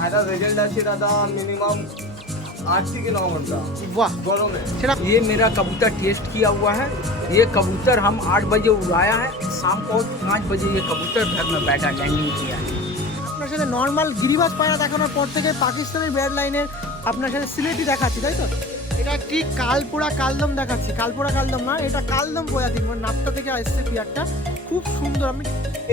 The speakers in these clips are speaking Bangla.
পায়রা রেজাল্ট আছে দাদা মিনিমাম 8 থেকে 9 घंटा। वाह, गरम है। ये मेरा कबूतर टेस्ट किया हुआ है। ये कबूतर हम 8 बजे उड़ाया है, शाम को 5 बजे ये कबूतर घर में बैठा लैंडिंग किया है। আপনার সাথে নর্মাল গিরিবাজ পায়রা দেখানোর পর থেকে পাকিস্তানের ব্যাড লাইনের আপনার সাথে সিলেটি দেখাচ্ছি, তাই তো? এটা একটি কালপোড়া কালদম দেখাচ্ছি। কালপোড়া কালদম না, এটা কালদম প্রজাতির, মানে নাপটা থেকে আসছে পিয়ারটা, খুব সুন্দর। আমি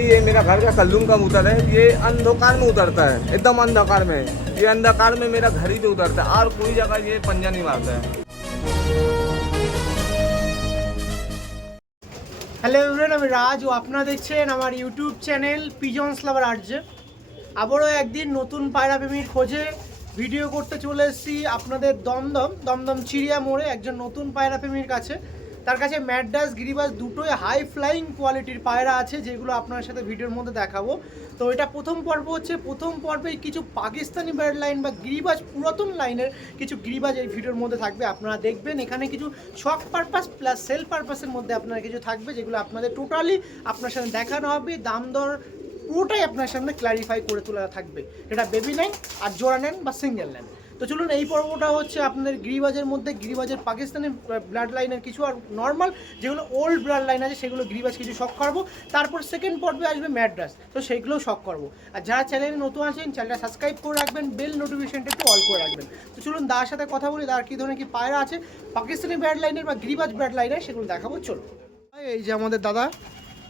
ये मेरा घर का कल्लूम कबूतर है। ये अंधकार में उतरता है, एकदम अंधकार में। ये अंधकार में मेरा घर ही पे उतरता है और कोई जगह ये पंजा नहीं मारता है। হ্যালো এভরিওয়ান, আমি রাজ ও আপনারা দেখছেন আমার ইউটিউব চ্যানেল পিজনস লাভার আর্টজে। আবারও একদিন নতুন পায়রা প্রেমীর খোঁজে ভিডিও করতে চলে এসেছি আপনাদের দমদম চিড়িয়া মোড়ে একজন নতুন পায়রা প্রেমীর কাছে। তার কাছে ম্যাড্রাস গিরিবাজ দুটোই হাই ফ্লাইং কোয়ালিটির পায়রা আছে, যেগুলো আপনার সাথে ভিডিওর মধ্যে দেখাবো। তো এটা প্রথম পর্ব হচ্ছে। প্রথম পর্বে কিছু পাকিস্তানি ব্যাড লাইন বা গিরিবাজ পুরাতন লাইনের কিছু গিরিবাজ এই ভিডিওর মধ্যে থাকবে, আপনারা দেখবেন। এখানে কিছু শখ পারপাস প্লাস সেল পারপাসের মধ্যে আপনার কিছু থাকবে, যেগুলো আপনাদের টোটালি আপনার সামনে দেখানো হবে। দাম দর পুরোটাই আপনার সামনে ক্ল্যারিফাই করে তোলা থাকবে, এটা বেবি নেন আর জোড়া নেন বা সিঙ্গেল নেন। তো চলুন, এই পর্বটা হচ্ছে আপনাদের গিরিবাজের মধ্যে গিরিবাজের পাকিস্তানি ব্লাড লাইনের কিছু আর নর্মাল যেগুলো ওল্ড ব্লাড লাইন আছে সেগুলো গিরিবাজ কিছু শখ করবো। তারপর সেকেন্ড পর্বে আসবে ম্যাড্রাস, তো সেইগুলোও শখ করবো। আর যারা চ্যানেলে নতুন আছেন চ্যানেলটা সাবস্ক্রাইব করে রাখবেন, বেল নোটিফিকেশনটা একটু অল করে রাখবেন। তো চলুন দাদার সাথে কথা বলি, দাদার কী ধরনের কি পায়রা আছে পাকিস্তানি ব্লাড লাইনের বা গিরিবাজ ব্লাড লাইনের, সেগুলো দেখাবো। চলুন, এই যে আমাদের দাদা,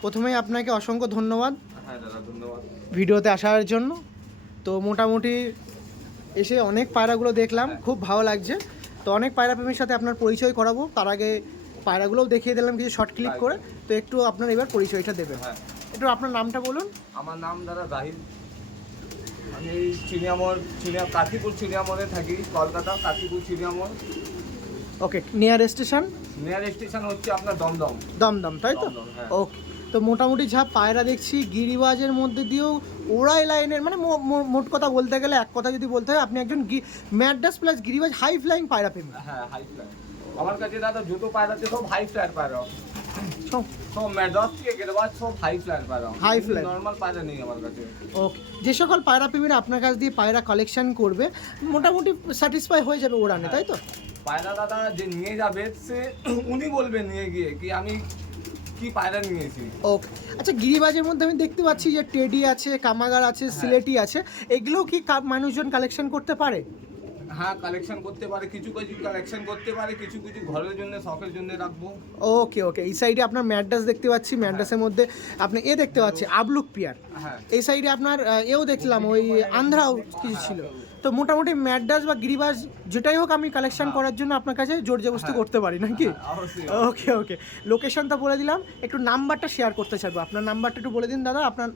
প্রথমেই আপনাকে অসংখ্য ধন্যবাদ হ্যাঁ দাদা, ধন্যবাদ ভিডিওতে আসার জন্য। তো মোটামুটি এসে অনেক পায়রাগুলো দেখলাম, খুব ভালো লাগছে। তো অনেক পায়রা প্রেমীর সাথে আপনার পরিচয় করাবো, তার আগে পায়রাগুলোও দেখিয়ে দিলাম কিছু শর্ট ক্লিক করে। তো একটু আপনার এবার পরিচয়টা দেবেন। হ্যাঁ, একটু আপনার নামটা বলুন। আমার নাম দাদা রাহিল। আমি কাশীপুর চিড়িয়ামোড়ে থাকি, কলকাতা কাশীপুর চিড়িয়ামোড়। ওকে, নিয়ার স্টেশন? নিয়ার স্টেশন হচ্ছে আপনার দমদম। দমদম, তাই তো? দমদম, হ্যাঁ। ওকে। তো মোটামুটি যা পায়রা দেখছি গিরিবাজের মধ্যে দিয়েও ওড়াই লাইনের, মানে মোট কথা বলতে গেলে এক কথা যদি বলতে হয়, আপনি একজন ম্যাড্রাস প্লাস গিরিবাজ হাই ফ্লাইং পায়রা প্রেমী। হ্যাঁ, হাই ফ্লাই। আমার কাছে দাদা যত পায়রা আছে সব হাই ফ্লাইয়ের পায়রা। সব সব ম্যাড্রাস থেকে গিরিবাজ সব হাই ফ্লাইয়ের পায়রা। হাই ফ্লাই, নরমাল পায়রা নেই আমার কাছে। ওকে। যে সকল পায়রা প্রেমীরা আপনার কাছ দিয়ে পায়রা কালেকশন করবে মোটামুটি স্যাটিসফাই হয়ে যাবে ওড়ানে, তাই তো? পায়রা দাদা যে নিয়ে যাবে সে উনি বলবে নিয়ে গিয়ে কি আমি কি পায়রা নিয়েছি। ওকে। আচ্ছা, গিরিবাজের মধ্যে আমি দেখতে পাচ্ছি যে টেডি আছে, কামাগার আছে, সিলেটি আছে, এগুলোও কি মানুষজন কালেকশন করতে পারে? হ্যাঁ, কালেকশন করতে পারে, কিছু কিছু কালেকশন করতে পারে, কিছু কিছু ঘরের জন্য শখের জন্য রাখবো। ওকে ওকে। এই সাইডে আপনার ম্যাড্রাস দেখতে পাচ্ছি, ম্যাড্রাসের মধ্যে আপনি দেখতে পাচ্ছি আবলুক পিয়ার। হ্যাঁ, এই সাইডে আপনার এও দেখলাম ওই আন্ধ্রাও কিছু ছিল। তো মোটামুটি ম্যাড্রাস বা গিরিবাজ যেটাই হোক আমি কালেকশন করার জন্য আপনার কাছে জোর জবরদস্তি করতে পারি নাকি? অবশ্যই। ওকে ওকে। লোকেশনটা বলে দিলাম, একটু নাম্বারটা শেয়ার করতে চাইবো। আপনার নাম্বারটা একটু বলে দিন দাদা। আপনার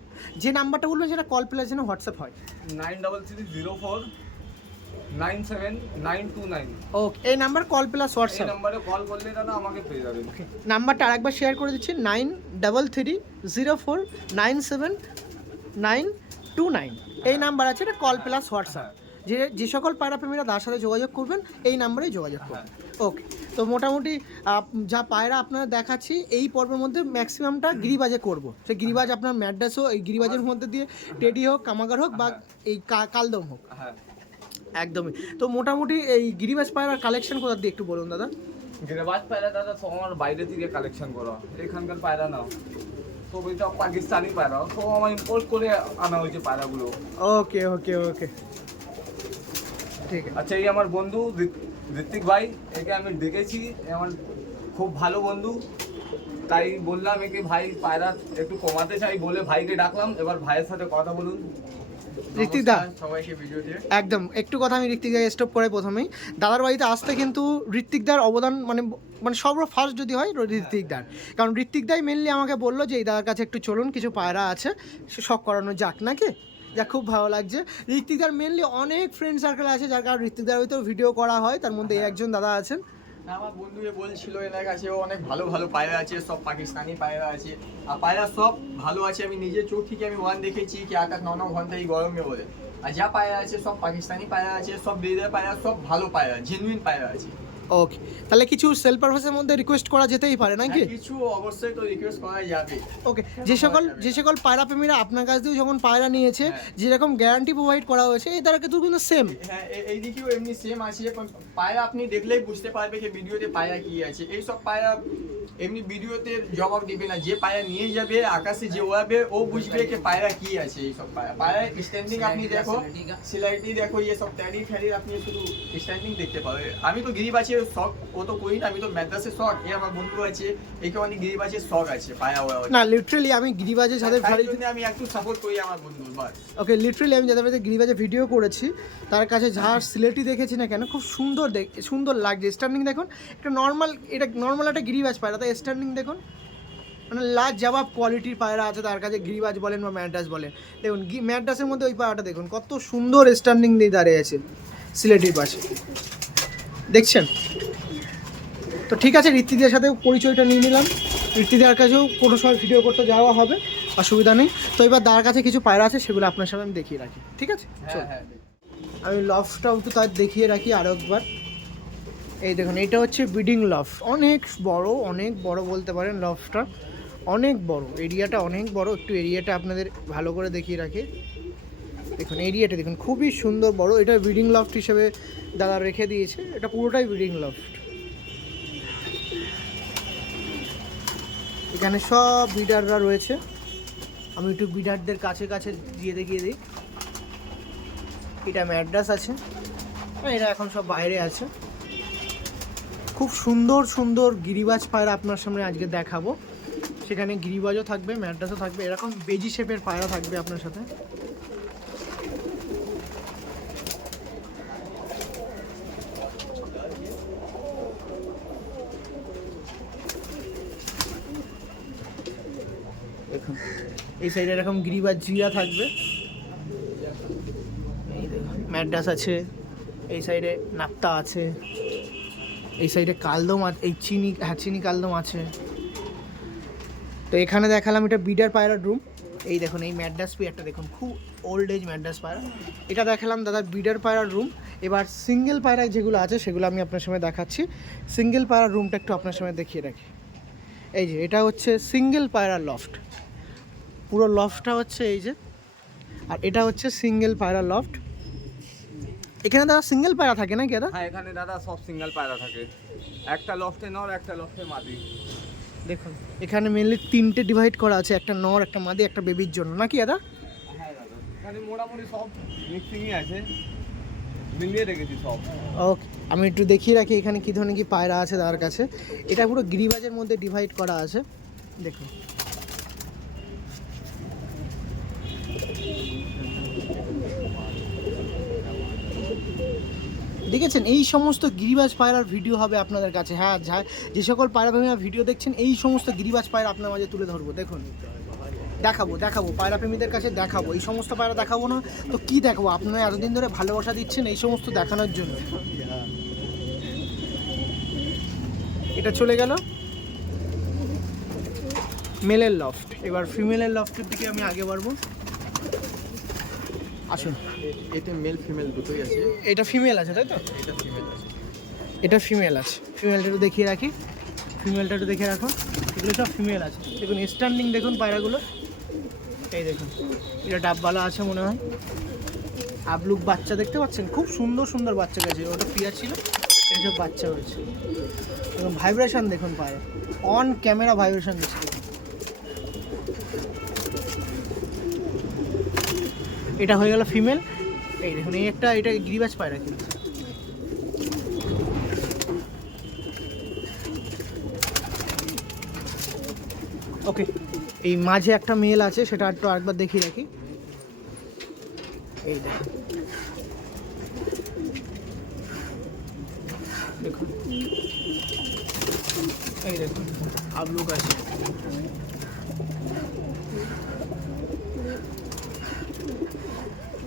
যে নাম্বারটা বলবেন সেটা কল প্লাস যেন হোয়াটসঅ্যাপ হয়। 9330497929। ওকে, এই নাম্বার কল প্লাস এই হোয়াটসঅ্যাপ। নম্বরে কল করলে দাদা আমাকে পেয়ে যাবেন। নাম্বারটা আরেকবার শেয়ার করে দিচ্ছি, 9330497929। এই নাম্বার আছে, এটা কল প্লাস হোয়াটসঅ্যাপ। যে সকল পায়রা প্রেমীরা তার সাথে যোগাযোগ করবেন এই নাম্বারেই যোগাযোগ করবেন। ওকে। তো মোটামুটি যা পায়রা আপনারা দেখাচ্ছি এই পর্বের মধ্যে ম্যাক্সিমামটা গিরিবাজে করব। সে গিরিবাজ আপনার ম্যাড্রাসও এই গিরিবাজের মধ্যে দিয়ে টেডি হোক, কামাগার হোক বা এই কালদম হোক, হ্যাঁ একদমই। তো মোটামুটি এই গিরিবাজ পায়রার কালেকশন কোথা দিয়ে একটু বলুন দাদা। গিরিবাজ পায়রা দাদা সব আমার বাইরে থেকে কালেকশন করা, এখানকার পায়রা না। তো এটা পাকিস্তানি পায়রা, সব আমার ইম্পোর্ট করে আনা হয়েছে পায়রাগুলো। ওকে ওকে ওকে, ঠিক আছে। আচ্ছা, এই আমার বন্ধু ঋত্বিক ভাই, একে আমি দেখেছি, আমার খুব ভালো বন্ধু। তাই বললাম একে ভাই পায়রা একটু কমাতে চাই বলে ভাইকে ডাকলাম। এবার ভাইয়ের সাথে কথা বলুন। ঋত্বিক দা, সবাইকে ভিডিওতে একদম একটু কথা আমি ঋত্বিক দাকে স্টপ করে প্রথমেই দাদার বাড়িতে আসতে কিন্তু ঋত্বিক দার অবদান মানে মানে ফার্স্ট যদি হয় ঋত্বিক দার। কারণ ঋত্বিক দাই মেনলি আমাকে বললো যে এই দাদার কাছে একটু চলুন, কিছু পায়রা আছে, সে শখ করানো যাক নাকি। যা খুব ভালো লাগছে। ঋত্বিকদার মেনলি অনেক ফ্রেন্ড সার্কেল আছে, যার কারণে ঋত্বিকদার হয়তো ভিডিও করা হয়, তার মধ্যে এই একজন দাদা আছেন। আমার বন্ধু বলছিল এনার কাছেও অনেক ভালো ভালো পায়রা আছে, সব পাকিস্তানি পায়রা আছে, আর পায়রা সব ভালো আছে। আমি নিজের চোখ থেকে আমি ওয়ান দেখেছি কি 8-9 ঘন্টা এই গরমে বলে। আর যা পায়রা আছে সব পাকিস্তানি পায়রা আছে, সব ব্রিডার পায়রা, সব ভালো পায়রা, জেনুইন পায়রা আছে। ওকে, তাহলে কিছু সেল পারপাসের মধ্যে রিকোয়েস্ট করা যেতেই পারে নাকি? হ্যাঁ, কিছু অবশ্যই তো রিকোয়েস্ট করা যাবে। ওকে, যে সকল পায়রা প্রেমীরা আপনার কাছ থেকে যখন পায়রা নিয়েছে, যেরকম গ্যারান্টি প্রোভাইড করা হয়েছে এই দ্বারা কিন্তু সেম। হ্যাঁ, এই দিকেও এমনি সেম আছে। পায়রা আপনি দেখলেই বুঝতে পারবে যে ভিডিওতে পায়রা কি আছে। এই সব পায়রা এমনি ভিডিওতে জবাব দিবে না। যে পায়রা নিয়ে যাবে আকাশে যে ওড়াবে ও বুঝবে যে পায়রা কি আছে। এই সব পায়রা স্ট্যান্ডিং আপনি দেখো, সিলাইটি দেখো, ये सब ট্যাডি ফ্যাডি আপনি শুধু স্ট্যান্ডিং দেখতে পাবে। আমি তো গিরিবাজের শখ ও তো করি না, আমি তো ম্যাদ্রাসের শখ। এই আমার বন্ধু আছে, একে অনেক গিরিবাজের শখ আছে পায়রা ওড়া। না লিটারালি আমি গিরিবাজের সাথে আমি একটু সাপোর্ট করি আমার বন্ধু বাস। ওকে, লিটারালি আমি যাদের বাড়িতে গিরিবাজে ভিডিও করেছি তার কাছে যার সিলেটি দেখেছি না কেন, খুব সুন্দর লাগছে। স্ট্যান্ডিং দেখুন, এটা নর্মাল একটা গিরিবাজ পায়রা, তাই স্ট্যান্ডিং দেখুন মানে লাজবাব কোয়ালিটির পায়রা আছে তার কাছে, গিরিবাজ বলেন বা ম্যাড্রাস বলেন। দেখুন ম্যাড্রাসের মধ্যে ওই পায়রাটা দেখুন কত সুন্দর স্ট্যান্ডিং দিয়ে দাঁড়িয়ে আছে সিলেটির পাশে, দেখছেন? তো ঠিক আছে, ঋত্বিকের সাথে পরিচয়টা নিয়ে নিলাম। ঋত্বিকের কাছেও কোনো সময় ভিডিও করতে যাওয়া হবে, অসুবিধা নেই। তো এবার তার কাছে কিছু পায়রা আছে, সেগুলো আপনার সামনে আমি দেখিয়ে রাখি, ঠিক আছে? হ্যাঁ হ্যাঁ, আমি লফটাও একটু তার দেখিয়ে রাখি আরও একবার। এই দেখুন, এটা হচ্ছে ব্রিডিং লফ, অনেক বড় বলতে পারেন। লফটা অনেক বড়, এরিয়াটা অনেক বড়। একটু এরিয়াটা আপনাদের ভালো করে দেখিয়ে রাখি। দেখুন এরিয়াটা দেখুন, খুবই সুন্দর বড়। এটা ব্রিডিং লফট হিসেবে দাদা রেখে দিয়েছে, এটা পুরোটাই ব্রিডিং লফট। এখানে সব ব্রিডাররা রয়েছে, আমি একটু ব্রিডারদের কাছে দিয়ে দেখিয়ে দিই। এটা ম্যাড্রাস আছে, এরা এখন সব বাইরে আছে। খুব সুন্দর গিরিবাজ পায়রা আপনার সামনে আজকে দেখাবো। সেখানে গিরিবাজও থাকবে, ম্যাড্রাসও থাকবে, এরকম বেজি শেপের পায়রা থাকবে আপনার সাথে। দেখুন এই সাইডে এরকম গিরিবাজ জিরা থাকবে, ম্যাড্রাস আছে, এই সাইডে নাপ্তা আছে, এই সাইডে কালদম আছে, এই চিনি কালদম আছে। তো এখানে দেখালাম এটা বিডার পায়রার রুম। এই দেখুন এই ম্যাড্রাস পেয়ারটা দেখুন, খুব ওল্ড এজ ম্যাড্রাস পায়রা। এটা দেখালাম দাদা বিডার পায়রার রুম। এবার সিঙ্গেল পায়রা যেগুলো আছে সেগুলো আমি আপনার সামনে দেখাচ্ছি। সিঙ্গেল পায়রার রুমটা একটু আপনার সামনে দেখিয়ে রাখি। এই যে এটা হচ্ছে সিঙ্গেল পায়রার লফট, পুরো লফটটা হচ্ছে এই যে, আর এটা হচ্ছে সিঙ্গেল পায়রা লফট। এখানে দাদা সিঙ্গেল পায়রা থাকে নাকি দাদা? হ্যাঁ, এখানে দাদা সব সিঙ্গেল পায়রা থাকে, একটা লফটে নর, একটা লফটে মাদি। দেখুন এখানে মেনলি 3টে ডিভাইড করা আছে, একটা নর, একটা মাদি, একটা বেবির জন্য, নাকি দাদা? হ্যাঁ দাদা, এখানে মোটামুটি সব মিক্সিংই আছে, মিলিয়ে রেখেছি সব। ওকে, আমি একটু দেখিয়ে রাখি এখানে কী ধরনের কি পায়রা আছে তার কাছে। এটা পুরো গিরিবাজের মধ্যে ডিভাইড করা আছে, দেখুন। দেখেছেন এই সমস্ত গিরিবাজ পায়রার ভিডিও হবে আপনাদের কাছে। হ্যাঁ, যে সকল পায়রা প্রেমীরা ভিডিও দেখছেন এই সমস্ত গিরিবাজ পায়রা আপনার মাঝে তুলে ধরবো। দেখুন দেখাবো পায়রা প্রেমীদের কাছে দেখাবো, এই সমস্ত পায়রা দেখাবো না তো কি দেখাবো? আপনারা এতদিন ধরে ভালোবাসা দিচ্ছেন এই সমস্ত দেখানোর জন্য। এটা চলে গেল মেলের লফট। এবার ফিমেলের লফটের দিকে আমি আগে বাড়বো, আসুন। এতে মেল ফিমেল দুটোই আছে। এটা ফিমেল আছে তাই তো? এটা ফিমেল আছে, এটা ফিমেল আছে। ফিমেলটা একটু দেখিয়ে রাখি, ফিমেলটা একটু দেখে রাখুন। এগুলো সব ফিমেল আছে, দেখুন স্ট্যান্ডিং দেখুন পায়রাগুলো। এই দেখুন এটা ডাববালা আছে মনে হয়। আবলুক বাচ্চা দেখতে পাচ্ছেন, খুব সুন্দর বাচ্চা গেছে। ওটা পিয়া ছিল, এটা সব বাচ্চা হয়েছে। দেখুন ভাইব্রেশন দেখুন পায়রা, অন ক্যামেরা ভাইব্রেশন দিচ্ছে। এটা হয়ে গেল ফিমেল। এই দেখুন এই একটা, এটা গিরিবাজ পায়রা কিন্তু। ওকে, এই মাঝে একটা মেল আছে, সেটা একটু আরেকবার দেখিয়ে রাখি। এই দেখুন, এই দেখুন আবলুক আছে।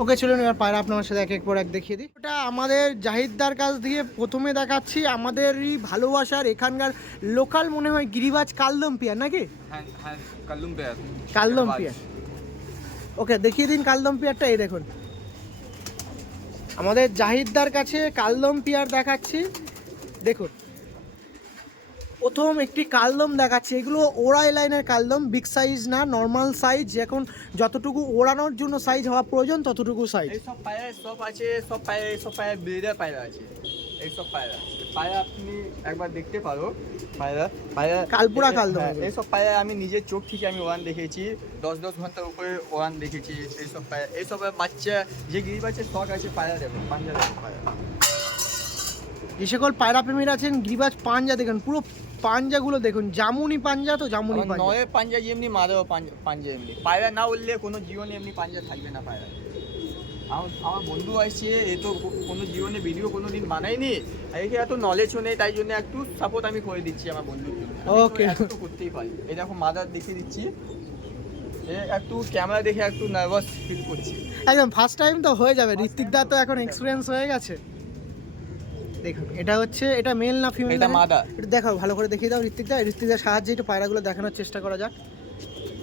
ওকে চলুন এবার পায়রা আপনার সাথে এক পর এক দেখিয়ে দিই। ওটা আমাদের জাহিদদার কাছ দিয়ে প্রথমে দেখাচ্ছি আমাদেরই ভালোবাসার এখানকার লোকাল মনে হয় গিরিবাজ কালদম পিয়ার নাকি? হ্যাঁ হ্যাঁ, কালদম পেয়ার। কালদম পিয়ার, ওকে দেখিয়ে দিন কালদম পিয়ারটা। এই দেখুন আমাদের জাহিদদার কাছে কালদম পিয়ার দেখাচ্ছি, দেখুন প্রথম একটি কালদম দেখাচ্ছে, এগুলো ওড়াই লাইনের কালদম, বিগ সাইজ না, নর্মাল সাইজ, এখন যতটুকু ওড়ানোর জন্য সাইজ হওয়া প্রয়োজন ততটুকু সাইজ। এইসব পায়রা সব আছে, সব পায়রা ব্রিডার পায়রা আছে, এইসব পায়রা পায়রা আপনি একবার দেখতে পারো। পায়রা কালপুরা কালদম। এইসব পায়রা আমি নিজের চোখ থেকে আমি ওড়ান দেখেছি, 10 ঘন্টার উপরে ওড়ান দেখেছি। এইসব বাচ্চা যে গিরিবাজের শখ আছে পায়রা দেখো, পাঞ্জা দেখো পায়রা। যে সকল পায়রা প্রেমীরা আছেন গিরিবাজ পাঞ্জা দেখুন, পুরো পাঞ্জাগুলো দেখুন, জামুনি পাঞ্জা, তো জামুনি পাঞ্জা নয়ের পাঞ্জা যেমনি মারো পাঞ্জা এমনি, পায়রা না উঠলে কোনো জীবনে এমনি পাঞ্জা থাকবে না পায়রা। আমার বন্ধু আসছে, এ তো কোনো জীবনে ভিডিও কোনো দিন বানায়নি, একে এত নলেজও নেই, তাই জন্য একটু সাপোর্ট আমি করে দিচ্ছি আমার বন্ধুর জন্য। ওকে, একটু করতেই পারি। এই দেখো মাদার দেখিয়ে দিচ্ছি, এ একটু ক্যামেরা দেখে একটু নার্ভাস ফিল করছি। একদম ফার্স্ট টাইম তো হয়ে যাবে, ঋত্বিক দা তো এখন এক্সপিরিয়েন্স হয়ে গেছে। দেখুন এটা হচ্ছে, এটা মেল না ফিমেল? এটা মাদা। এটা দেখাও, ভালো করে দেখিয়ে দাও ঋত্বিক দার সাহায্যে একটু পায়রাগুলো দেখানোর চেষ্টা করা যাক।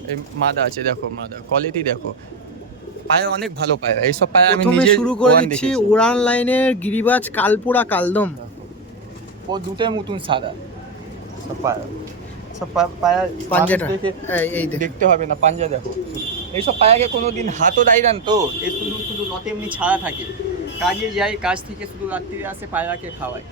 এই মাদা আছে, দেখো মাদা কোয়ালিটি দেখো, পায়রা অনেক ভালো পায়রা। এইসব পায়রা আমি প্রথমে নিজে শুরু করে দিচ্ছি উড়ান লাইনের গিরিবাজ কালপুরা কালদম। ও দুটোর মতন সাদা সব পায়রা, সব পায়রা পাঞ্জাটা দেখে এই দেখতে হবে না, পাঞ্জা দেখো। এইসব পায়রাকে কোনোদিন হাতও দেয় না তো, এ শুধু লতে এমনি ছাড়া থাকে, কাজে যাই, কাজ থেকে শুধু রাত্রিরে আসে পায়রাকে খাওয়ায়,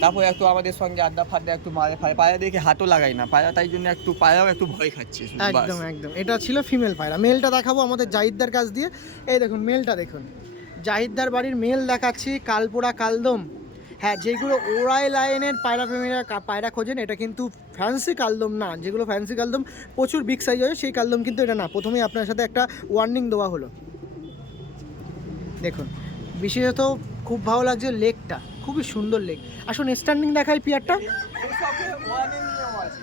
তারপর একটু আমাদের সঙ্গে আড্ডা ফাড্ডা একটু মারে ফায়, পায়রা দেখে হাতও লাগাই না পায়রা, তাই জন্য একটু পায়রাও একটু ভয় খাচ্ছে শুধু, বাস। একদম একদম, এটা ছিল ফিমেল পায়রা। মেলটা দেখাবো আমাদের জাহিদদার কাছ দিয়ে। এই দেখুন মেলটা দেখুন, জাহিদদার বাড়ির মেল দেখাচ্ছি, কালপুরা কালদম। হ্যাঁ, যেগুলো ওড়াই লাইনের পায়রা প্রেমীরা পায়রা খোঁজেন, এটা কিন্তু ফ্যান্সি কালদম না। যেগুলো ফ্যান্সি কালদম প্রচুর বিগ সাইজ হয়, সেই কালদম কিন্তু এটা না। প্রথমেই আপনার সাথে একটা ওয়ার্নিং দেওয়া হলো। দেখুন বিশেষত খুব ভালো লাগছে লেগটা, খুবই সুন্দর লেগ। আসুন স্ট্যান্ডিং দেখাই পিয়ারটা।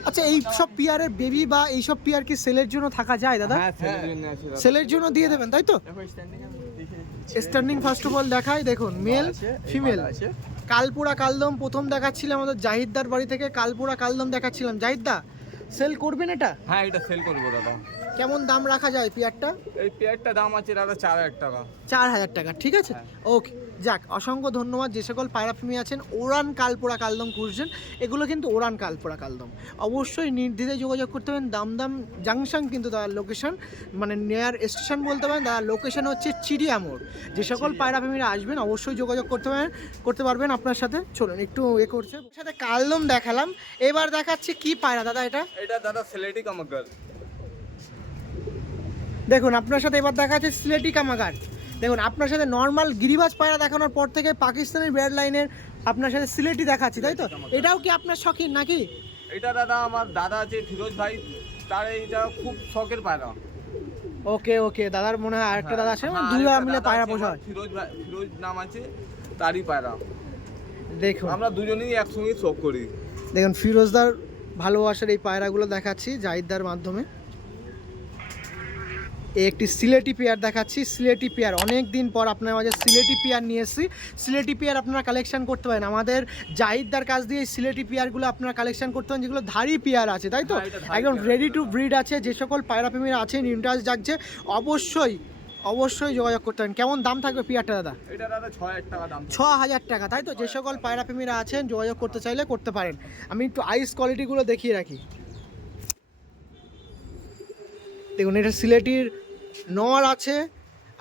আচ্ছা, এই সব পিয়ারের বেবি বা এইসব পিয়ার কি সেলের জন্য থাকা যায় দাদা? সেলের জন্য দিয়ে দেবেন তাই তো? স্ট্যান্ডিং ফার্স্ট অফ অল দেখাই, দেখুন মেল ফিমেল। কালপুরা কালদম প্রথম দেখাচ্ছিলাম আমাদের জাহিদদার বাড়ি থেকে, কালপুরা কালদম দেখাচ্ছিলাম। জাহিদদা সেল করবেন এটা? হ্যাঁ, এটা সেল করবো দাদা। কেমন দাম রাখা যায় পিয়ারটা? এই পেয়ারটা দাম আছে দাদা 4000 টাকা। 4000 টাকা, ঠিক আছে। ওকে, যাক অসংখ্য ধন্যবাদ। যে সকল পায়রা প্রেমী আছেন ওড়ান কালপুরা কালদম খুঁজছেন, এগুলো কিন্তু ওড়ান কালপুরা কালদম, অবশ্যই নির্দ্বিধায় যোগাযোগ করতে পারেন। দামদাম জাংশন কিন্তু তার লোকেশন, মানে নেয়ার স্টেশন বলতে পারেন। তার লোকেশন হচ্ছে চিড়িয়ামোড়। যে সকল পায়রা প্রেমীরা আসবেন অবশ্যই যোগাযোগ করতে পারবেন আপনার সাথে। চলুন একটু করছে সাথে কালদম দেখালাম, এবার দেখাচ্ছি কি পায়রা দাদা এটা? এটা দাদা সিলেটি কামাগার। দেখুন আপনার সাথে এবার দেখা যাচ্ছে সিলেটি কামাগার। দেখুন আপনার সাথে নর্মাল গিরিবাজ পায়রা দেখানোর পর থেকে পাকিস্তানের ব্যাড লাইনের আপনার সাথে সিলেটি দেখাচ্ছি, তাই তো? এটাও কি আপনার শখিন নাকি? এটা দাদা আমার দাদা আছে ফিরোজ ভাই, তার এইটা খুব শখের পায়রা। ওকে ওকে, দাদার মনে হয় আরেকটা দাদা আছে, দুইটা মিলে পায়রা পোষা হয়। ফিরোজ নাম আছে, তারই পায়রা। দেখুন আমরা দুজনেই একসঙ্গে শখ করি। দেখুন ফিরোজদার ভালোবাসার এই পায়রাগুলো দেখাচ্ছি জাহিদদার মাধ্যমে। একটি সিলেটি পেয়ার দেখাচ্ছি, সিলেটি পেয়ার। অনেক দিন পর আপনার মাঝে সিলেটি পেয়ার নিয়ে এসেছি। সিলেটি পেয়ার আপনারা কালেকশন করতে পারেন আমাদের জাহিদদার কাছ দিয়ে। সিলেটি পেয়ারগুলো আপনারা কালেকশন করতে পারেন, যেগুলো ধাড়ি পেয়ার আছে, তাই তো? একদম রেডি টু ব্রিড আছে। যে সকল পায়রা প্রেমীরা আছেন, ইন্টারেস্ট জাগছে, অবশ্যই যোগাযোগ করতে পারেন। কেমন দাম থাকবে পেয়ারটা দাদা? এটা দাদা 6000 টাকা দাম। 6000 টাকা, তাই তো? যে সকল পায়রা প্রেমীরা আছেন যোগাযোগ করতে চাইলে করতে পারেন। আমি একটু আইস কোয়ালিটিগুলো দেখিয়ে রাখি। দেখুন এটা সিলেটির নর আছে,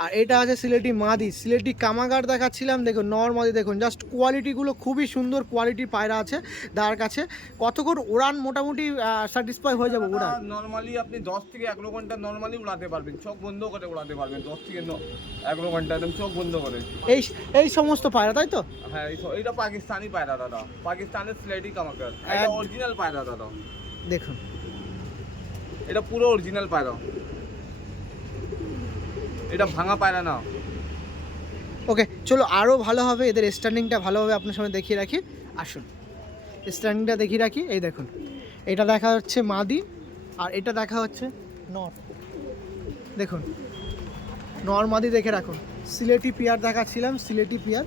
আর এটা আছে সিলেটি মাদি। সিলেটি কামাগার দেখাচ্ছিলাম, দেখুন নর মাদি দেখুন, জাস্ট কোয়ালিটিগুলো খুবই সুন্দর কোয়ালিটির পায়রা আছে তার কাছে। কতক্ষণ ওড়ান মোটামুটি স্যাটিসফাই হয়ে যাবে ওড়ান? নরমালি আপনি 10 থেকে 11 ঘন্টা নরমালি উড়াতে পারবেন, চোখ বন্ধ করে উড়াতে পারবেন। 10 থেকে 11 ঘন্টা একদম চোখ বন্ধ করে। এই সমস্ত পায়রা, তাই তো? হ্যাঁ, এইটা পাকিস্তানি পায়রা দাদা, পাকিস্তানের সিলেটি কামাগার। এটা অরিজিনাল পায়রা দাদা। দেখুন এটা পুরো অরিজিনাল পায়রা, এটা ভাঙা পায়রা না। ওকে চলো, আরও ভালো হবে, এদের স্ট্যান্ডিংটা ভালোভাবে আপনার সামনে দেখিয়ে রাখি। আসুন স্ট্যান্ডিংটা দেখিয়ে রাখি। এই দেখুন এটা দেখা হচ্ছে মাদি, আর এটা দেখা হচ্ছে নর। দেখুন নর মাদি দেখে রাখুন। সিলেটি পেয়ার দেখাচ্ছিলাম, সিলেটি পেয়ার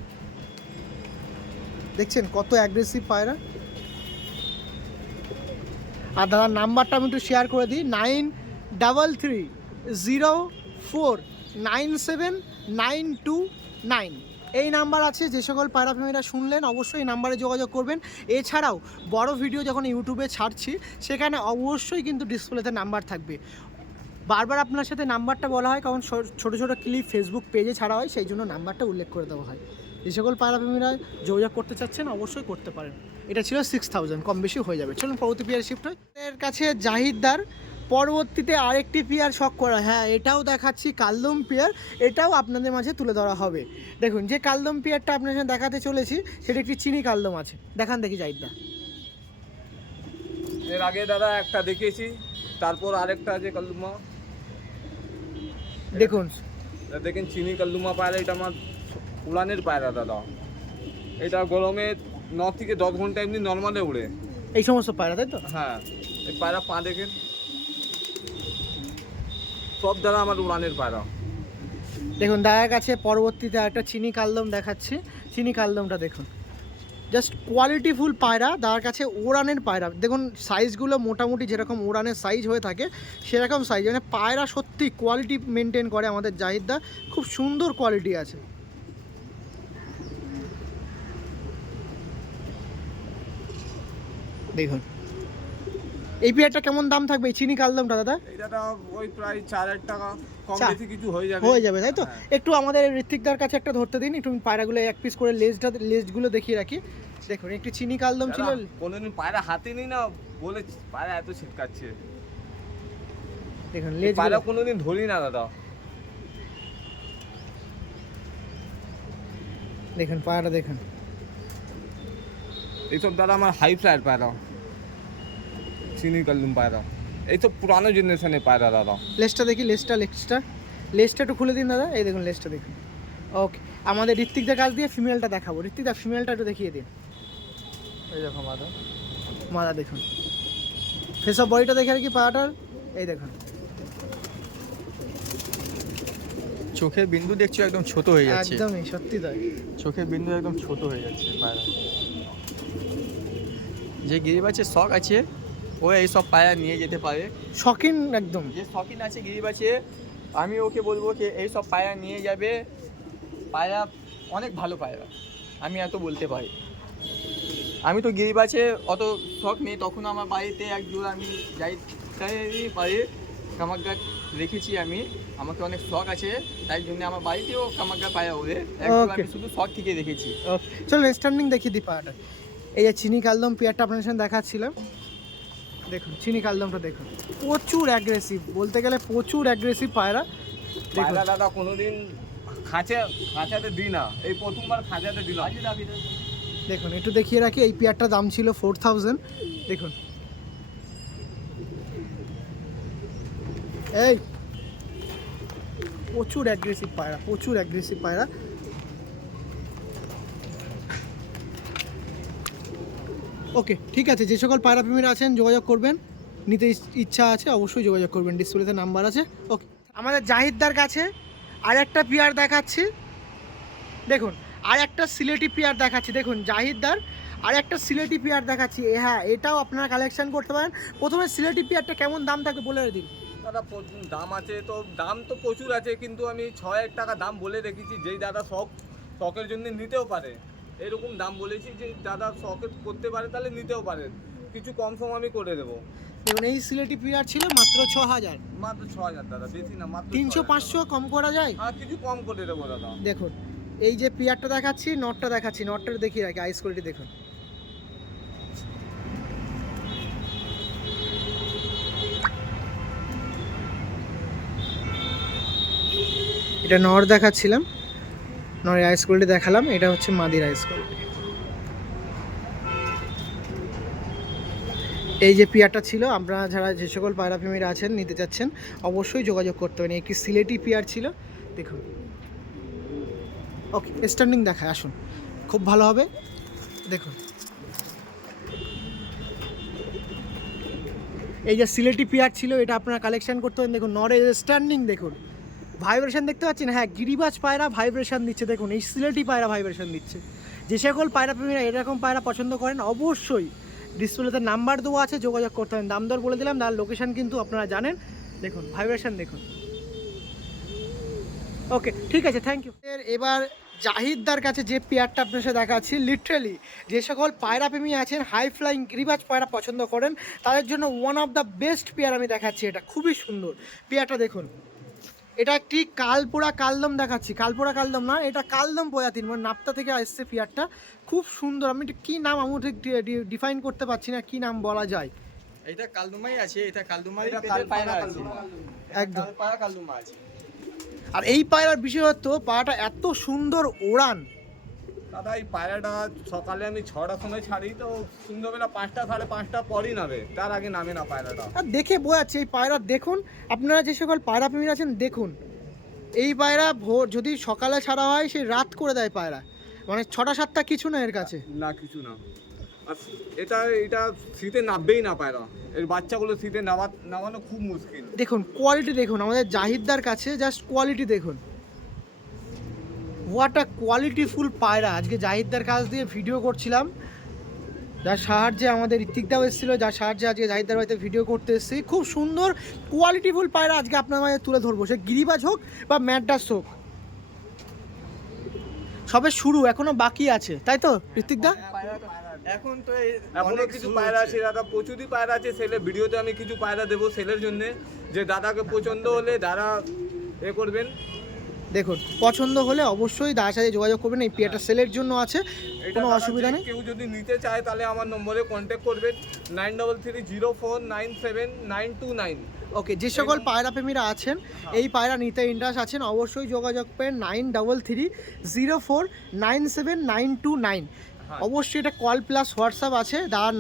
দেখছেন কত অ্যাগ্রেসিভ পায়রা। আর দাদার নাম্বারটা আমি একটু শেয়ার করে দিই, 9330497929। এই নাম্বার আছে, যে সকল পায়রা প্রেমীরা শুনলেন অবশ্যই এই নাম্বারে যোগাযোগ করবেন। এছাড়াও বড় ভিডিও যখন ইউটিউবে ছাড়ছি সেখানে অবশ্যই কিন্তু ডিসপ্লেতে নাম্বার থাকবে। বারবার আপনার সাথে নাম্বারটা বলা হয় কারণ ছোটো ছোটো ক্লিপ ফেসবুক পেজে ছাড়া হয়, সেই জন্য নাম্বারটা উল্লেখ করে দেওয়া হয়। যে সকল পায়রা প্রেমীরা যোগাযোগ করতে চাচ্ছেন অবশ্যই করতে পারেন। এটা ছিল 6000, কম বেশি হয়ে যাবে। চলুন পরবর্তী পেয়ার শিফট হয়। এর কাছে জাহিদদার পরবর্তীতে আরেকটি পেয়ার শখ করা, হ্যাঁ এটাও দেখাচ্ছি কালদম পেয়ার, এটাও আপনাদের মাঝে তুলে ধরা হবে। দেখুন যে কালদম পেয়ারটা আপনার সাথে দেখাতে চলেছি সেটা একটি চিনি কালদম আছে, দেখান দেখি জাহিদদা। এর আগে দাদা একটা দেখেছি, তারপর আরেকটা আছে কালদুমা। দেখুন দেখেন চিনি কালদুমা পায়রা, এটা আমার উড়ানের পায়রা দাদা। এটা গরমে 9 থেকে 10 ঘন্টা এমনি নর্মালে উড়ে। এই সমস্ত পায়রা তাই তো? হ্যাঁ, এই পায়রা পা দেখেন, সব দাদা আমার উড়ানের পায়রা। দেখুন দাদার কাছে পরবর্তীতে একটা চিনি কালদম দেখাচ্ছি। চিনি কালদমটা দেখুন, জাস্ট কোয়ালিটিফুল পায়রা দাদার কাছে, ওড়ানের পায়রা। দেখুন সাইজগুলো মোটামুটি যেরকম ওড়ানের সাইজ হয়ে থাকে সেরকম সাইজ, মানে পায়রা সত্যি কোয়ালিটি মেনটেন করে আমাদের জাহিদদা, খুব সুন্দর কোয়ালিটি আছে। দেখুন এই পেয়ারটা কেমন দাম থাকবে এই চিনি কালদমটা দাদা? এটা ওই প্রায় 4000 টাকা, কম বেশি কিছু হয়ে যাবে। তাই তো? হ্যাঁ। একটু আমাদের ঋত্বিকদার কাছে একটা ধরতে দিন, একটু পায়রাগুলো এক পিস করে লেজগুলো দেখিয়ে রাখি। দেখুন একটি চিনি কালদম ছিল, কোনোদিন পায়রা হাতে নিই না বলে পায়রা এত ছিটকাচ্ছে। দেখুন পায়রা লেজগুলো কোনোদিন ধরি না দাদা। দেখুন পায়রা দেখুন। এইসব দাদা আমার হাই ফ্লায়ার পায়রা, চিনি কালদুম পায়রা, এইসব পুরানো জেনারেশনের পায়রা দাদা। লেজটা দেখি, লেজটা একটু খুলে দিন দাদা। এই দেখুন লেজটা দেখুন। ওকে, আমাদের ঋত্বিকদার কাছ দিয়ে ফিমেলটা দেখাবো। ঋত্বিকদা ফিমেলটা একটু দেখিয়ে দিন। এই দেখো মাদা দেখুন, ফেস অফ বডিটা দেখে আর কি পায়রাটার, এই দেখুন চোখের বিন্দু দেখছো একদম ছোট হয়ে যাচ্ছে, একদমই সত্যি তাই। চোখের বিন্দু একদম ছোট হয়ে যাচ্ছে পায়রা। যে গিরিবাজের শখ আছে ও এই সব পায়রা নিয়ে যেতে পারে। শখিন একদম, যে শখিন আছে গিরিবাজে, আমি ওকে বলবো যে এই সব পায়রা নিয়ে যাবে। পায়রা অনেক ভালো পায়রা, আমি এত বলতে পারি। আমি তো গিরিবাজে অত শখ নেই, তখন আমার বাড়িতে এক জোড়া আমি যাই পারি কামাকগাছ রেখেছি আমি, আমাকে অনেক শখ আছে, তাই জন্য আমার বাড়িতেও কামাকগা পায়রা ওদের এক জোড়া আমি শুধু শখ থেকে রেখেছি। চলো স্ট্যান্ডিং দেখিয়ে দিই পায়রাটা। এই যে চিনি কালদম পেয়ারটা আপনার সাথে দেখাচ্ছিলাম, দেখুন চিনি কালদমটা দেখুন, প্রচুর অ্যাগ্রেসিভ, বলতে গেলে প্রচুর অ্যাগ্রেসিভ পায়রা। দেখুন পায়রা দাদা কোনোদিন খাঁচাতে দিই না, এই প্রথমবার খাঁচাতে দিলাম। দেখুন একটু দেখিয়ে রাখি, এই পেয়ারটার দাম ছিল 4000। দেখুন এই প্রচুর অ্যাগ্রেসিভ পায়রা, প্রচুর অ্যাগ্রেসিভ পায়রা। ওকে ঠিক আছে, যে সকল পায়রা প্রেমীরা আছেন যোগাযোগ করবেন, নিতে ইচ্ছা আছে অবশ্যই যোগাযোগ করবেন, ডিসপ্লেতে নাম্বার আছে। ওকে, আমাদের জাহিদদার কাছে আর একটা পেয়ার দেখাচ্ছি। দেখুন আর একটা সিলেটি পেয়ার দেখাচ্ছি। দেখুন জাহিদদার আর একটা সিলেটি পেয়ার দেখাচ্ছি, হ্যাঁ এটাও আপনারা কালেকশন করতে পারেন। প্রথমে সিলেটি পেয়ারটা কেমন দাম থাকবে বলে দিন দাদা। দাম আছে তো, দাম তো প্রচুর আছে, কিন্তু আমি 6000 টাকা দাম বলে রেখেছি। যেই দাদা শখের জন্য নিতেও পারে, এরকম দাম বলেছি যে দাদা শখের করতে পারে তাহলে নিতেও পারেন, কিছু কম সম আমি করে দেবো। দেখুন এই সিলেটি পেয়ার ছিল মাত্র 6000, মাত্র 6000 দাদা, বেশি না, মাত্র 300-500 কম করা যায়। হ্যাঁ কিছু কম করে দেবো দাদা। দেখুন এই যে পেয়ারটা দেখাচ্ছি, নটটা দেখাচ্ছি, নটটা দেখিয়ে রাখি, আইস কোয়ালিটি দেখুন। এটা নর দেখাচ্ছিলাম, নরের আইস কোয়ালিটি দেখালাম, এটা হচ্ছে মাদির আইস কোয়ালিটি। এই যে পেয়ারটা ছিল, আপনারা যারা যে সকল পায়রা প্রেমীরা আছেন নিতে চাচ্ছেন অবশ্যই যোগাযোগ করতে হবে। একটি সিলেটি পেয়ার ছিল, দেখুন। ওকে স্ট্যান্ডিং দেখায়, আসুন খুব ভালো হবে। দেখুন এই যে সিলেটি পেয়ার ছিল, এটা আপনারা কালেকশন করতে পারেন। দেখুন নরের স্ট্যান্ডিং দেখুন, ভাইব্রেশন দেখতে পাচ্ছেন, হ্যাঁ গিরিবাজ পায়রা ভাইব্রেশন দিচ্ছে। দেখুন এই সিলেটি পায়রা ভাইব্রেশন দিচ্ছে। যে সকল পায়রা প্রেমীরা এরকম পায়রা পছন্দ করেন অবশ্যই ডিসপ্লেতে নাম্বার দেওয়া আছে, যোগাযোগ করতে হবে। দাম দর বলে দিলাম, তার লোকেশন কিন্তু আপনারা জানেন। দেখুন ভাইব্রেশন দেখুন। ওকে ঠিক আছে, থ্যাংক ইউ। এবার জাহিদদার কাছে যে পেয়ারটা আপনার সাথে দেখাচ্ছি, লিটারালি যে সকল পায়রা প্রেমী আছেন, হাই ফ্লাইং গিরিবাজ পায়রা পছন্দ করেন, তাদের জন্য one of the best pair আমি দেখাচ্ছি। এটা খুবই সুন্দর পেয়ারটা দেখুন। এটা একটি কালপোড়া কালদম দেখাচ্ছি, কালপোড়া কালদম না, এটা কালদম প্রজাতির, মানে নাপ্তা থেকে আসছে পেয়ারটা, খুব সুন্দর। আমি এটা কী নাম আমি ঠিক ডিফাইন করতে পারছি না, কী নাম বলা যায়। এটা কালদুমাই আছে, এটা কালদুমাই এটা পেটের পায়রা আছে, কালদুমা। একদম। পায়রা কালদুমা আছে। আর এই পায়রার বিশেষত্ব পায়রাটা এত সুন্দর ওড়ান। দাদা এই পায়রাটা সকালে আমি 6টার সময় ছাড়ি, তো সন্ধ্যাবেলা 5টা 5:30 পরই নামে, তার আগে নামে না পায়রাটা। আর দেখে বোঝাচ্ছে এই পায়রা দেখুন, আপনারা যে সকল পায়রা প্রেমী আছেন দেখুন, এই পায়রা ভোর যদি সকালে ছাড়া হয় সে রাত করে দেয় পায়রা, মানে 6টা 7টা কিছু না এর কাছে। না কিছু না। আর এটা শীতে নামবেই না পায়রা, এর বাচ্চাগুলো শীতে নামানো খুব মুশকিল। দেখুন কোয়ালিটি দেখুন, আমাদের জাহিদদার কাছে জাস্ট কোয়ালিটি দেখুন, হোয়াট আ কোয়ালিটিফুল পায়রা। আজকে জাহিদদার কাছ দিয়ে ভিডিও করছিলাম, যার সাহায্যে আমাদের ঋত্বিকদাও এসেছিলো, যার সাহায্যে আজকে জাহিদদার বাড়িতে ভিডিও করতে এসেছি। খুব সুন্দর কোয়ালিটিফুল পায়রা আজকে আপনার মাঝে তুলে ধরবো, সে গিরিবাজ হোক বা ম্যাডাস হোক। সবে শুরু, এখনো বাকি আছে, তাই তো ঋত্বিকদা? এখন তো এখনো কিছু পায়রা আছে দাদা, প্রচুরই পায়রা আছে সেলের। ভিডিওতে আমি কিছু পায়রা দেবো সেলের জন্য, যে দাদাকে পছন্দ হলে দাদা এ করবেন। দেখুন পছন্দ হলে অবশ্যই দাদার সাথে যোগাযোগ করবেন, এই পেয়ারটা সেলের জন্য আছে, এটা কোনো দাদা অসুবিধা যদি নেই। কেউ যদি নিতে চায় তাহলে আমার নম্বরে কন্ট্যাক্ট করবেন 9330497929। ওকে, যে সকল পায়রা প্রেমীরা আছেন, এই পায়রা নিতে ইন্টারেস্ট আছেন, অবশ্যই যোগাযোগ করেন 9330497929। অবশ্যই এটা কল প্লাস হোয়াটসঅ্যাপ আছে। তার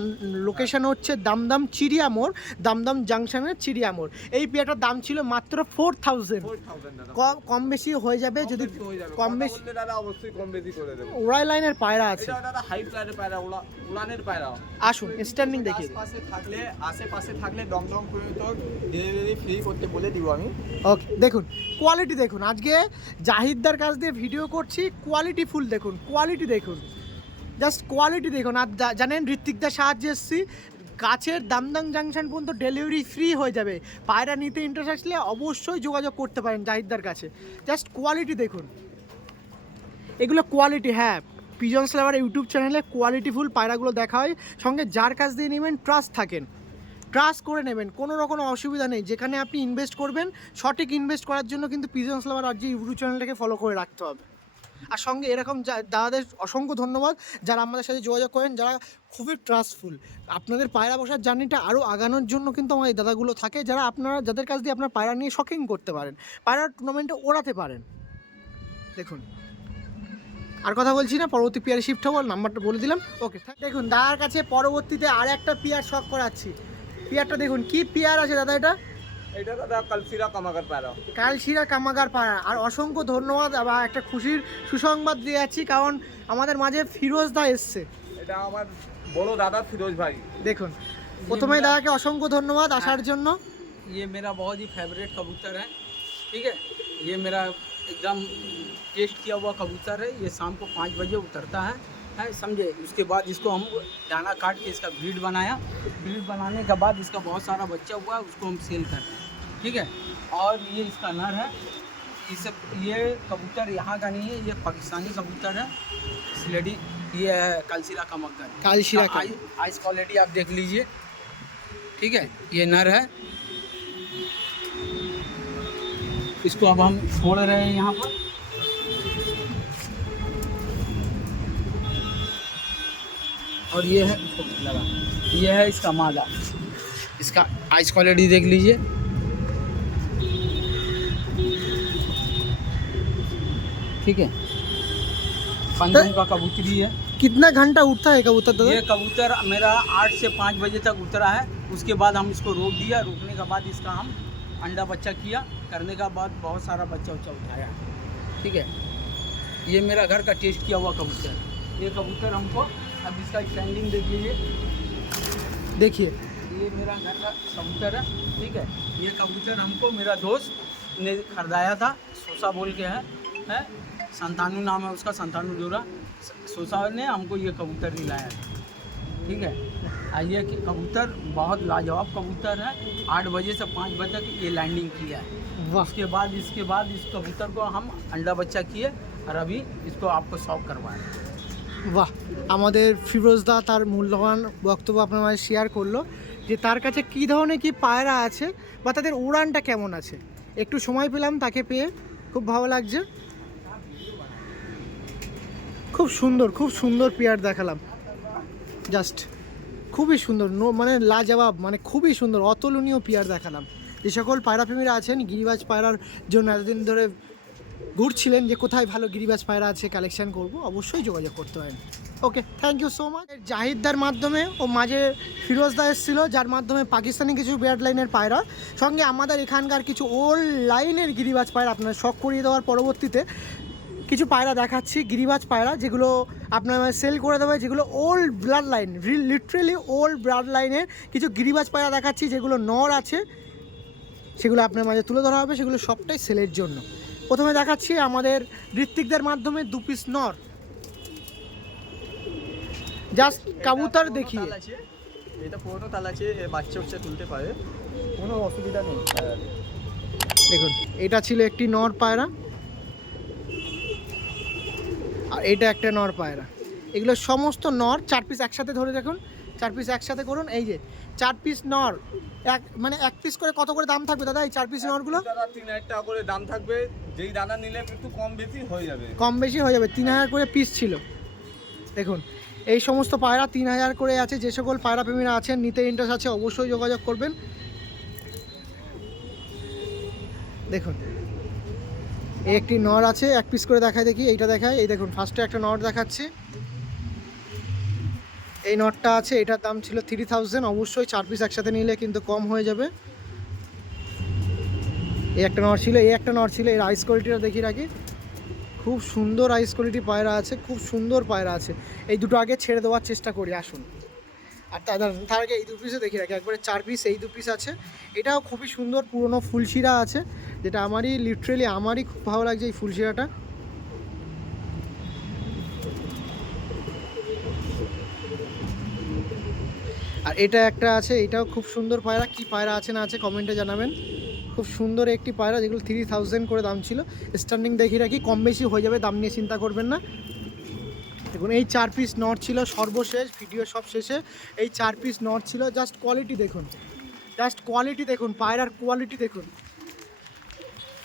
লোকেশন হচ্ছে দামদম চিড়িয়া মোড়, দামদম জাংশনের চিড়িয়া মোড়। এই পেয়ারটার দাম ছিল মাত্র 4000। 4000 দাদা। কম বেশি হয়ে যাবে, যদি হয়ে যাবে। কম কথা বেশি। বললে দাদা অবশ্যই কম বেশি করে দেবো। ওড়াই লাইনের পায়রা আছে। এটা দাদা হাই ফ্লাইটের পায়রা, উড়ানের পায়রা। আসুন স্ট্যান্ডিং দেখিয়ে দিই। আশেপাশে থাকলে দমদম করে তো ডেলিভারি ফ্রি করতে বলে দিব আমি। ওকে, দেখুন কোয়ালিটি দেখুন, আজকে জাহিদদার কাছ দিয়ে ভিডিও করছি, কোয়ালিটি ফুল দেখুন, কোয়ালিটি দেখুন, জাস্ট কোয়ালিটি দেখুন। আর জানেন ঋত্বিকদার সাহায্যে এসেছি, কাছের দামদম জাংশন পর্যন্ত ডেলিভারি ফ্রি হয়ে যাবে। পায়রা নিতে ইন্টারেস্ট আসলে অবশ্যই যোগাযোগ করতে পারেন জাহিদদার কাছে। জাস্ট কোয়ালিটি দেখুন, এগুলো কোয়ালিটি। হ্যাঁ, পিজনস লাভার ইউটিউব চ্যানেলে কোয়ালিটিফুল পায়রাগুলো দেখা হয়, সঙ্গে যার কাছ দিয়ে নেবেন ট্রাস্ট থাকেন, ট্রাস্ট করে নেবেন, কোনো রকম অসুবিধা নেই। যেখানে আপনি ইনভেস্ট করবেন, সঠিক ইনভেস্ট করার জন্য কিন্তু পিজনস লাভার আর যে ইউটিউব চ্যানেলটাকে ফলো করে রাখতে হবে। আর সঙ্গে এরকম দাদাদের অসংখ্য ধন্যবাদ যারা আমাদের সাথে যোগাযোগ করেন, যারা খুবই ট্রাস্টফুল। আপনাদের পায়রা বসার জার্নিটা আরও আগানোর জন্য কিন্তু আমার এই দাদাগুলো থাকে, যারা আপনারা যাদের কাছ দিয়ে আপনার পায়রা নিয়ে শখিং করতে পারেন, পায়রার টুর্নামেন্টে ওড়াতে পারেন। দেখুন আর কথা বলছি না, পরবর্তী পেয়ারে শিফট হবো, নাম্বারটা বলে দিলাম। ওকে, দেখুন দাদার কাছে পরবর্তীতে আর একটা পেয়ার শখ করাচ্ছি। পেয়ারটা দেখুন, কি পেয়ার আছে দাদা এটা? এটা দাদা কালশিরা কামাগার পায়রা। কালশিরা কামাগার পায়রা। আর অসংখ্য ধন্যবাদ, আবার একটা খুশির সুসংবাদ দিয়ে যাচ্ছি, কারণ আমাদের মাঝে ফিরোজ দা এসছে। এটা আমার বড় দাদা ফিরোজ ভাই। দেখুন প্রথমেই দাদাকে অসংখ্য ধন্যবাদ আসার জন্য। ये मेरा बहुत ही फेवरेट कबूतर है, ठीक है। ये मेरा एकदम टेस्ट किया हुआ कबूतर है। ये शाम को 5 बजे उतरता है समझे। उसके बाद इसको हम दाना काट के इसका ब्रीड बनाया। ब्रीड बनाने के बाद इसका बहुत सारा बच्चा हुआ, उसको हम सेल करते हैं, ठीक है। और ये इसका नर है। ये कबूतर यहाँ का नहीं है, ये पाकिस्तानी कबूतर है स्लेडी। ये है कालशीरा का मक्कर। कालशीरा का आइस क्वालिटी आप देख लीजिए, ठीक है। ये नर है, इसको अब हम छोड़ रहे हैं यहाँ पर। और ये है इसको लगा, ये है इसका मादा। इसका आइस क्वालिटी देख लीजिए, ठीक है। पंजाब का कबूतरी है। कितना घंटा उठता है कबूतर दादा? ये कबूतर मेरा 8 से 5 बजे तक उतरा है। उसके बाद हम इसको रोक दिया। रोकने के बाद इसका हम अंडा बच्चा किया, करने के बाद बहुत सारा बच्चा उठाया, ठीक है। ये मेरा घर का टेस्ट किया हुआ कबूतर है। ये कबूतर हमको अब इसका स्टैंडिंग देख लीजिए, देखिए ये मेरा घर का कबूतर है, ठीक है। ये कबूतर हमको मेरा दोस्त ने खरीदाया था, सोसा बोल के है संतानु नाम है उसका, संतानु जोरा। सोसा ने हमको ये कबूतर दिलाया था, ठीक है। ये कबूतर बहुत लाजवाब कबूतर है। 8 बजे से 5 बजे तक ये लैंडिंग किया है। वाह, इसके बाद इस कबूतर को हम अंडा बच्चा किए और अभी इसको आपको शौक करवा रहे हैं। বাহ, আমাদের ফিরোজদা তার মূল্যবান বক্তব্য আপনার মাঝে শেয়ার করলো যে তার কাছে কী ধরনের কি পায়রা আছে বা তাদের উড়ানটা কেমন আছে। একটু সময় পেলাম তাকে পেয়ে, খুব ভালো লাগছে। খুব সুন্দর পেয়ার দেখালাম, জাস্ট খুবই সুন্দর, মানে লাজবাব, মানে খুবই সুন্দর অতুলনীয় পেয়ার দেখালাম। যে সকল পায়রাপ্রেমীরা আছেন, গিরিবাজ পায়রার জন্য এতদিন ধরে ঘুরছিলেন যে কোথায় ভালো গিরিবাজ পায়রা আছে কালেকশন করব, অবশ্যই যোগাযোগ করতে পারেন। ওকে, থ্যাংক ইউ সো মাচ। জাহিদদার মাধ্যমে ও মাঝে ফিরোজদা এসেছিলো, যার মাধ্যমে পাকিস্তানি কিছু ব্যাড লাইনের পায়রা সঙ্গে আমাদের এখানকার কিছু ওল্ড লাইনের গিরিবাজ পায়রা আপনারা শখ করিয়ে দেওয়ার পরবর্তীতে কিছু পায়রা দেখাচ্ছি, গিরিবাজ পায়রা যেগুলো আপনার সেল করে দেবে, যেগুলো old blood line, literally old blood লাইনের কিছু গিরিবাজ পায়রা দেখাচ্ছি, যেগুলো নর আছে সেগুলো আপনার মাঝে তুলে ধরা হবে, সেগুলো সবটাই সেলের জন্য। প্রথমে দেখাচ্ছি আমাদের ঋত্বিকদের মাধ্যমে 2 পিস নর, জাস্ট কাবুতর দেখিয়ে। এটা পুরোনো তাল আছে, বাচ্চা তুলতে পারে, কোনো অসুবিধা নেই। দেখুন, এটা ছিল একটি নর পায়রা আর এটা একটা নর পায়রা। এগুলো সমস্ত নর, 4 পিস একসাথে ধরে দেখুন, 4 পিস একসাথে করুন। এই যে 4 পিস নর, মানে 1 পিস করে কত করে দাম থাকবে দাদা এই 4 পিস নরগুলো? 3000 টাকা করে দাম থাকবে, যেই দানা নিলে একটু কম বেশি হয়ে যাবে। কম বেশি হয়ে যাবে, 3000 করে পিস ছিল। দেখুন এই সমস্ত পায়রা 3000 করে আছে। যে সকল পায়রা প্রেমীরা আছেন, নিতে ইন্টারেস্ট আছে, অবশ্যই যোগাযোগ করবেন। দেখুন এই একটি নর আছে, 1 পিস করে দেখায়, দেখি এইটা দেখায়। এই দেখুন ফার্স্টে একটা নর দেখাচ্ছি, এই নটটা আছে, এটার দাম ছিল 3000। অবশ্যই 4 পিস একসাথে নিলে কিন্তু কম হয়ে যাবে। এই একটা নর ছিল, এই একটা নর ছিল। এর আইস কোয়ালিটিটা দেখিয়ে রাখি, খুব সুন্দর আইস কোয়ালিটি পায়রা আছে, খুব সুন্দর পায়রা আছে। এই দুটো আগে ছেড়ে দেওয়ার চেষ্টা করি, আসুন। আর তার আগে এই 2 পিসও দেখিয়ে রাখি, একবারে 4 পিস, এই 2 পিস আছে। এটাও খুবই সুন্দর পুরনো ফুলশিরা আছে, যেটা লিটারেলি আমারই খুব ভালো লাগছে এই ফুলশিরাটা। আর এটা একটা আছে, এটাও খুব সুন্দর পায়রা। কি পায়রা আছে না আছে কমেন্টে জানাবেন। খুব সুন্দর একটি পায়রা, যেগুলো 3000 করে দাম ছিল। স্ট্যান্ডিং দেখিয়ে রাখি, কম বেশি হয়ে যাবে, দাম নিয়ে চিন্তা করবেন না। দেখুন এই 4 পিস নট ছিল সর্বশেষ, ভিডিও সব শেষে এই 4 পিস নট ছিল। জাস্ট কোয়ালিটি দেখুন, জাস্ট কোয়ালিটি দেখুন, পায়রার কোয়ালিটি দেখুন,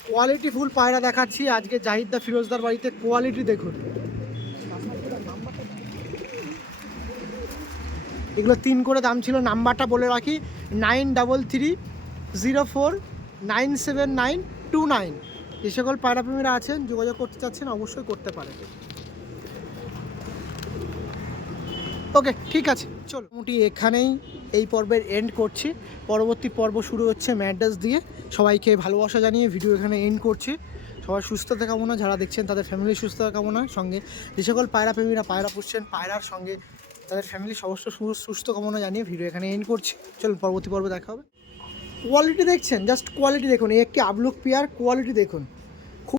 কোয়ালিটিফুল পায়রা দেখাচ্ছি আজকে জাহিদদা ফিরোজদার বাড়িতে। কোয়ালিটি দেখুন, এগুলো 3 করে দাম ছিল। নাম্বারটা বলে রাখি, 9330497929। যে সকল পায়রাপ্রেমীরা আছেন, যোগাযোগ করতে চাচ্ছেন, অবশ্যই করতে পারেন। ওকে, ঠিক আছে, চলো মোটামুটি এখানেই এই পর্বের এন্ড করছি। পরবর্তী পর্ব শুরু হচ্ছে ম্যাড্রেস দিয়ে। সবাইকে ভালোবাসা জানিয়ে ভিডিও এখানে এন্ড করছি। সবার সুস্থতা কামনা, যারা দেখছেন তাদের ফ্যামিলির সুস্থতা কামনা, সঙ্গে যে সকল পায়রাপ্রেমীরা পায়রা পুষছেন, পায়রার সঙ্গে তাদের ফ্যামিলি সমস্ত সুস্থ কামনা জানিয়ে ভিডিও এখানে এন্ড করছি। চলুন পরবর্তী পর্বে দেখা হবে। কোয়ালিটি দেখছেন, জাস্ট কোয়ালিটি দেখুন। এই একটি আবলুক পেয়ার, কোয়ালিটি দেখুন।